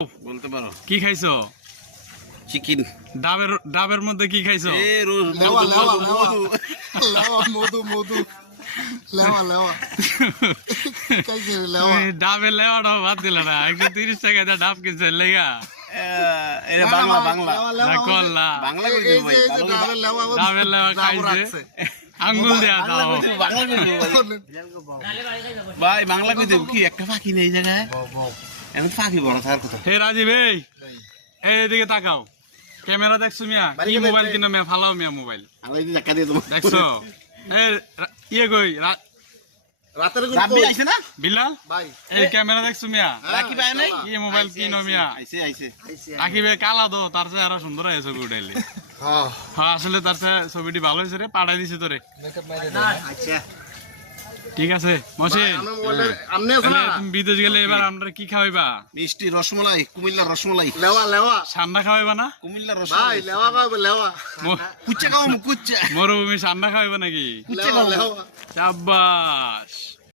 বলতে পারো কি খাইছো? চিকেন। ডাবের মধ্যে কি খাইছো? লেওয়া লেওয়া লেওয়া লেওয়া মধু মধু লেওয়া লেওয়া খাইছে লেওয়া। ডাবের লেওয়াটা বাদ দিল না, 130 টাকা দিয়ে ডাব কিনছে লেগা। এটা বাংলা বাংলা না করলা বাংলা করে দিও ভাই। ডাবের লেওয়া খাইছে আঙ্গুল দেয়া দাও। বাংলা করে দিও ভাই, বাংলা করে দিও। কি একটা ফাঁকি নেই জায়গায়, এখন ফাঁকি বড় থাকার কথা। হে রাজীব এই এদিকে তাকাও, ক্যামেরা দেখছো মিয়া? কি মোবাইল কিনা মিয়া? ফালাও মিয়া মোবাইল। আমরা এই ধাক্কা দিয়ে দেবো। দেখছো ইয়ে কই রাতের রাব্বি আইছে না বিলাল ভাই এই ক্যামেরা দেখছো মিয়া? রাখি ভাই নাই কি মোবাইল কিনো মিয়া? আইছে আইছে রাকিবে কালা দো, তার চেয়ে আরো সুন্দর হয়েছে ছবি উঠাইলে। হ্যাঁ হ্যাঁ আসলে তার চেয়ে ছবিটি ভালো হয়েছে রে, পাঠাই দিছি তোরে। মেকআপ মাইরে আচ্ছা ঠিক আছে মসিন, আমরা মোবাইলে আমনে আছে না তুমি বিদেশ গেলে এবার আমরা কি খাওয়াইবা? মিষ্টি রসমালাই, কুমিল্লার রসমালাই। লেওয়া লেওয়া ঠান্ডা খাওয়াইবা না? কুমিল্লার ভাই রসমালাই লেওয়া খাবে লেওয়া কুচ্চা খাও কুচ্চা মরুভূমি ঠান্ডা খাওয়াইবা নাকি? কুচ্চা লেওয়া খাও। লেওয়া চাব্বাস।